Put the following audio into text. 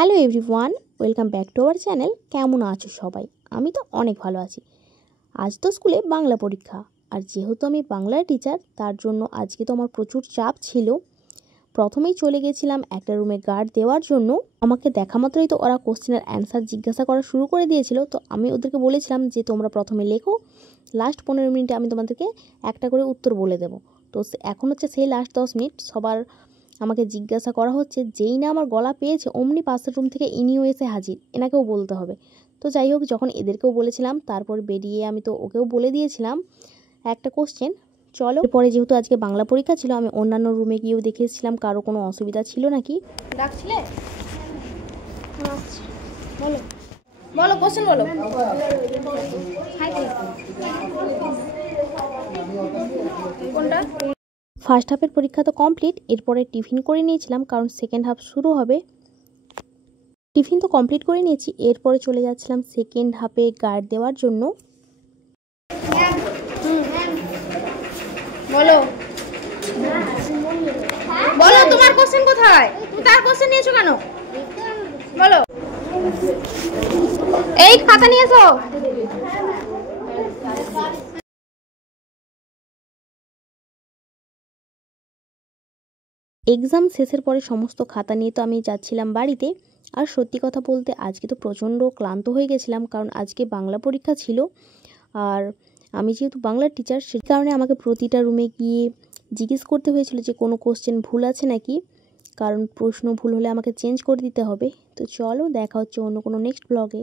Hello everyone, welcome back to our channel. কেমন আছো সবাই? আমি তো অনেক ভালো আছি। আজ তো স্কুলে বাংলা পরীক্ষা, আর যেহেতু আমি বাংলার টিচার তার জন্য আজকে তো আমার প্রচুর চাপ ছিল। প্রথমেই চলে গেছিলাম একটা রুমে গার্ড দেওয়ার জন্য। আমাকে দেখা মাত্রই তো ওরা কোশ্চেনের অ্যান্সার জিজ্ঞাসা করা শুরু করে দিয়েছিল। তো আমি ওদেরকে বলেছিলাম যে তোমরা প্রথমে লেখো, লাস্ট 15 মিনিটে আমি তোমাদেরকে একটা করে উত্তর বলে দেবো। তো এখন হচ্ছে সেই লাস্ট 10 মিনিট সবার আমাকে জিজ্ঞাসা করা হচ্ছে। যেই না আমার গলা পেয়েছে অমনি পাশের রুম থেকে ইনিও এসে হাজির, এনাকেও বলতে হবে। তো যাই হোক, যখন এদেরকেও বলেছিলাম তারপর বেরিয়ে আমি তো ওকেও বলে দিয়েছিলাম একটা কোশ্চেন। চলো, পরে যেহেতু আজকে বাংলা পরীক্ষা ছিল আমি অন্যান্য রুমে গিয়েও দেখেছিলাম কারো কোনো অসুবিধা ছিল নাকি। ডাকছিলে? বলো বলো কোশ্চেন বলো। কোনটা? ফার্স্ট হাফের পরীক্ষা তো কমপ্লিট, এরপরে টিফিন করে নিয়েছিলাম কারণ সেকেন্ড হাফ শুরু হবে। টিফিন তো কমপ্লিট করে নিয়েছি, এরপরে চলে যাচ্ছিলাম সেকেন্ড হাফে গার্ড দেওয়ার জন্য। বলো বলো তোমার কোশ্চেন কোথায়? তুমি তার কোশ্চেন নিয়েছো কেন? বলো। এই খাতা নিয়ে এসো। এক্সাম শেষের পরে সমস্ত খাতা নিয়ে তো আমি যাচ্ছিলাম বাড়িতে। আর সত্যি কথা বলতে আজকে তো প্রচণ্ড ক্লান্ত হয়ে গেছিলাম কারণ আজকে বাংলা পরীক্ষা ছিল। আর আমি যেহেতু বাংলার টিচার সেই কারণে আমাকে প্রতিটা রুমে গিয়ে জিজ্ঞেস করতে হয়েছিল যে কোনো কোশ্চেন ভুল আছে নাকি, কারণ প্রশ্ন ভুল হলে আমাকে চেঞ্জ করে দিতে হবে। তো চলো, দেখা হচ্ছে অন্য কোনো নেক্সট ব্লগে।